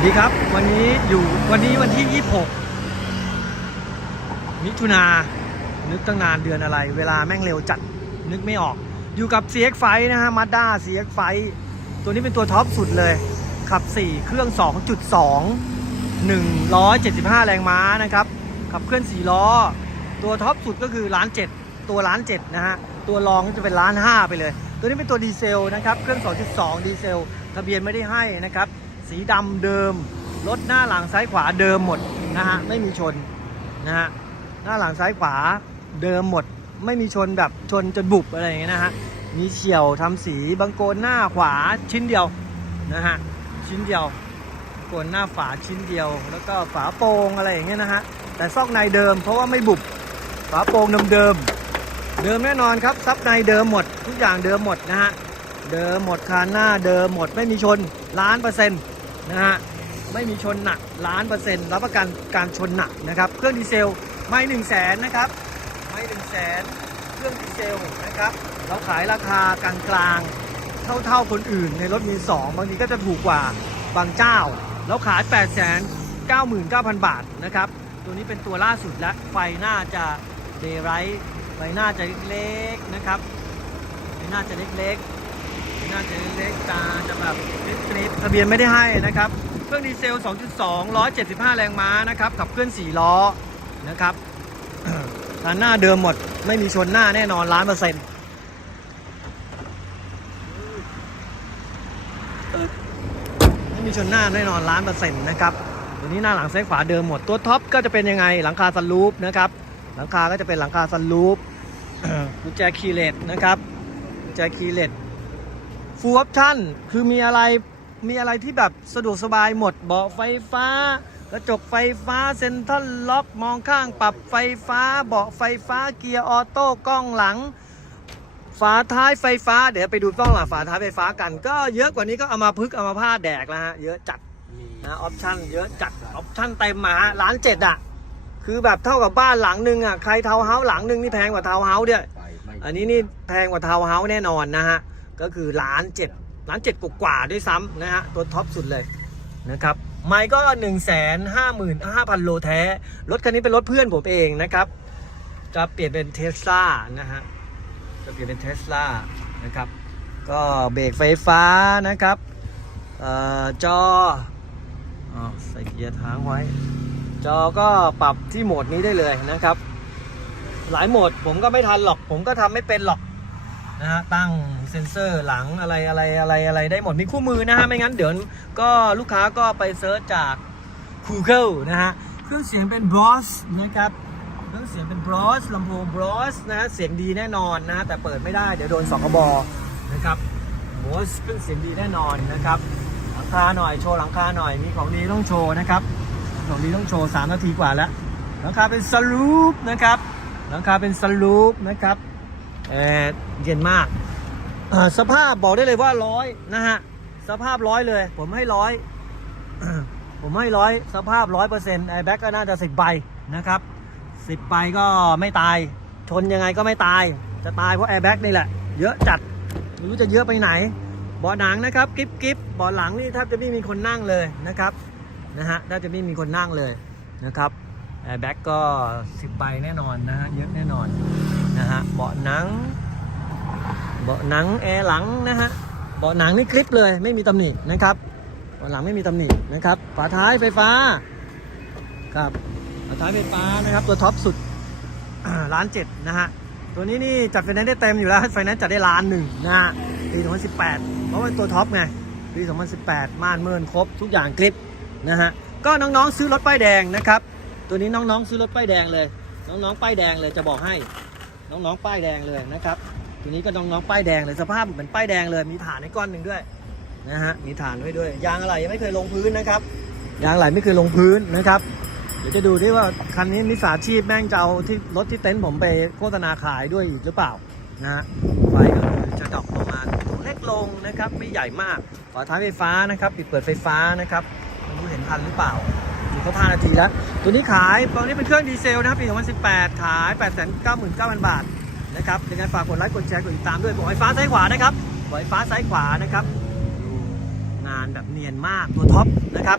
วัสดีครับวันนี้อยู่วันนี้วันที่ 26 มิถุนานึกตั้งนานเดือนอะไร เวลาแม่งเร็วจัดนึกไม่ออก อยู่กับ CX ไฟนะฮะ Mazda CX ไฟตัวนี้เป็นตัวท็อปสุดเลย ขับ 4 เครื่อง 2.2 175 แรงม้านะครับ ขับเคลื่อน 4 ล้อ ตัวท็อปสุดก็คือล้าน 7 ตัวล้าน 7 นะฮะ ตัวรองก็จะเป็นล้าน 5 ไปเลย ตัวนี้เป็นตัวดีเซลนะครับ เครื่อง 2.2 ดีเซล ทะเบียนไม่ได้ให้นะครับ สีดำเดิม รถหน้าหลังซ้ายขวาเดิมหมดนะฮะไม่มีชนนะฮะหน้าหลังซ้ายขวาเดิมหมด ไม่มีชนแบบชนจนบุบอะไรอย่างเงี้ยนะฮะมีเฉียวทำสีบางโกนหน้าขวาชิ้นเดียวนะฮะชิ้นเดียวโกนหน้าฝาชิ้นเดียว แล้วก็ฝาโปร่งอะไรอย่างเงี้ยนะฮะแต่ซอกในเดิมเพราะว่าไม่บุบฝาโป่งเดิมๆเดิมแน่นอนครับซับในเดิมหมด ทุกอย่างเดิมหมดนะฮะเดิมหมดคานหน้าเดิมหมดไม่มีชนล้านเปอร์เซ็นต์ นะฮะไม่มีชนหนักล้านเปอร์เซ็นต์รับประกันการชนหนักนะครับ เครื่องดีเซลไม่หนึ่งแสนนะครับไม่หนึ่งแสนเครื่องดีเซลนะครับเราขายราคากลางๆ เท่าๆคนอื่นในรถมีสองบางทีก็จะถูกกว่าบางเจ้าเราขาย 8 9 9 0 0 0 บาทนะครับ ตัวนี้เป็นตัวล่าสุดแล้วไฟหน้าจะเดไรท์ไฟหน้าจะเล็กๆนะครับไฟหน้าจะเล็กๆ น้าจะเล็กตาจะแบบกริบๆทะเบียนไม่ได้ให้นะครับ เครื่องดีเซล 2.2 175 แรงม้านะครับขับเคลื่อน 4 ล้อนะครับทานหน้าเดิมหมดไม่มีชนหน้าแน่นอนล้านเปอร์เซ็นต์ไม่มีชนหน้าแน่นอนล้านเปอร์เซ็นต์นะครับตัวนี้หน้าหลังซ้ายขวาเดิมหมดตัวท็อปก็จะเป็นยังไงหลังคาซันรูฟนะครับ หลังคาก็จะเป็นหลังคาซันรูฟกุญแจคีเลสนะครับกุญแจคีเลส ฟูลออปชั่นคือมีอะไรมีอะไรที่แบบสะดวกสบายหมดเบาะไฟฟ้ากระจกไฟฟ้าเซ็นทรัลล็อกมองข้างปรับไฟฟ้า เบาะไฟฟ้าเกียร์ออโต้กล้องหลัง ฝาท้ายไฟฟ้าเดี๋ยวไปดูกล้องหลังฝาท้ายไฟฟ้ากัน ก็เยอะกว่านี้ก็เอามาพึกเอามาผ้าแดกแล้วฮะเยอะจัดนะออปชั่นเยอะจัดออปชั่นเต็มมาฮะล้านเจ็ดอะคือแบบเท่ากับบ้านหลังหนึ่งอะใครทาวน์เฮาส์หลังหนึ่งนี่แพงกว่าทาวน์เฮาส์เนี่ยอันนี้นี่แพงกว่าทาวน์เฮาส์แน่นอนนะฮะ ก็คือล้านเจ็ดล้านเจ็ดกว่าด้วยซ้ำนะฮะตัวท็อปสุดเลยนะครับไม่ก็1นึ่งแสนห้าหมื่นห้าพันโลแท้ รถคันนี้เป็นรถเพื่อนผมเองนะครับ จะเปลี่ยนเป็นเทสลานะฮะ จะเปลี่ยนเป็นเทสลานะครับ ก็เบรกไฟฟ้านะครับออจออ๋อใส่เกียร์ท้างไว้ จอก็ปรับที่โหมดนี้ได้เลยนะครับ หลายโหมดผมก็ไม่ทันหรอก ผมก็ทำไม่เป็นหรอกนะฮะ ตั้ง เซ็นเซอร์หลังอะไรอะไรอะไรอะไรได้หมดมีคู่มือนะฮะไม่งั้นเดี๋ยวก็ลูกค้าก็ไปเซิร์ชจาก Google นะฮะเครื่องเสียงเป็น Bose นะครับเครื่องเสียงเป็น Bose ลำโพง Bose นะฮะเสียงดีแน่นอนนะฮะแต่เปิดไม่ได้เดี๋ยวโดนสกบนะครับ Bose เครื่องเสียงดีแน่นอนนะครับหลังคาหน่อยโชว์หลังคาหน่อยมีของดีต้องโชว์นะครับของดีต้องโชว์ 3 นาทีกว่าแล้วหลังคาเป็นสลูปนะครับหลังคาเป็นสลูปนะครับเออเย็นมาก สภาพบอกได้เลยว่าร้อยนะฮะ สภาพร้อยเลย ผมให้ร้อยผมให้ร้อยสภาพร้อยเปอร์เซ็นต์ไอแบ็กก็น่าจะสิบใบนะครับสิบใบก็ไม่ตาย ชนยังไงก็ไม่ตาย จะตายเพราะแอร์แบ็กนี่แหละ เยอะจัดไม่รู้จะเยอะไปไหนเบาะหนังนะครับกิ๊บกิ๊บเบาะหลังนี่แทบจะไม่มีคนนั่งเลยนะครับนะฮะแทบจะไม่มีคนนั่งเลยนะครับแอร์แบ็กก็สิบใบแน่นอนนะฮะเยอะแน่นอนนะฮะเบาะหนัง เบาะหนังแอร์หลังนะฮะเบาะหนังนี่คลิปเลยไม่มีตำหนินะครับเบาะหลังไม่มีตำหนินะครับฝาท้ายไฟฟ้าครับฝาท้ายไฟฟ้านะครับตัวท็อปสุดล้านเจ็ดนะฮะตัวนี้นี่จัดไฟแนนซ์ได้เต็มอยู่แล้วไฟแนนซ์จัดได้ล้านหนึ่งนะฮะปี 2018 เพราะว่าเป็นตัวท็อปไงปี 2018 ม่านเมินครบทุกอย่างคลิปนะฮะก็น้องๆซื้อรถป้ายแดงนะครับ ตัวนี้น้องๆซื้อรถป้ายแดงเลย น้องๆป้ายแดงเลยจะบอกให้ น้องๆป้ายแดงเลยนะครับ ทีนี้ก็น้องๆป้ายแดงเลยสภาพเหมือนป้ายแดงเลยมีฐานในก้อนหนึ่งด้วยนะฮะมีฐานไว้ด้วย ยางอะไรยังไม่เคยลงพื้นนะครับ ยางอะไรไม่เคยลงพื้นนะครับ เดี๋ยวจะดูที่ว่าคันนี้มิสาชีพแม่งจะเอาที่รถที่เต็นท์ผมไปโฆษณาขายด้วยอีกหรือเปล่านะฮะไฟก็จะดรอกประมาณเล็กลงนะครับไม่ใหญ่มากฝาท้ายไฟฟ้านะครับปิดเปิดไฟฟ้านะครับไม่รู้เห็นทันหรือเปล่าอีกก็5นาทีแล้ว ตัวนี้ขายตอนนี้เป็นเครื่องดีเซลนะครับปี 2018 ขาย 899,000 บาท นะครับยังไงฝากกดไลค์กดแชร์กดติดตามด้วยบอกไฟฟ้าซ้ายขวานะครับบอกไฟฟ้าซ้ายขวานะครับดูงานแบบเนียนมากตัวท็อปนะครับ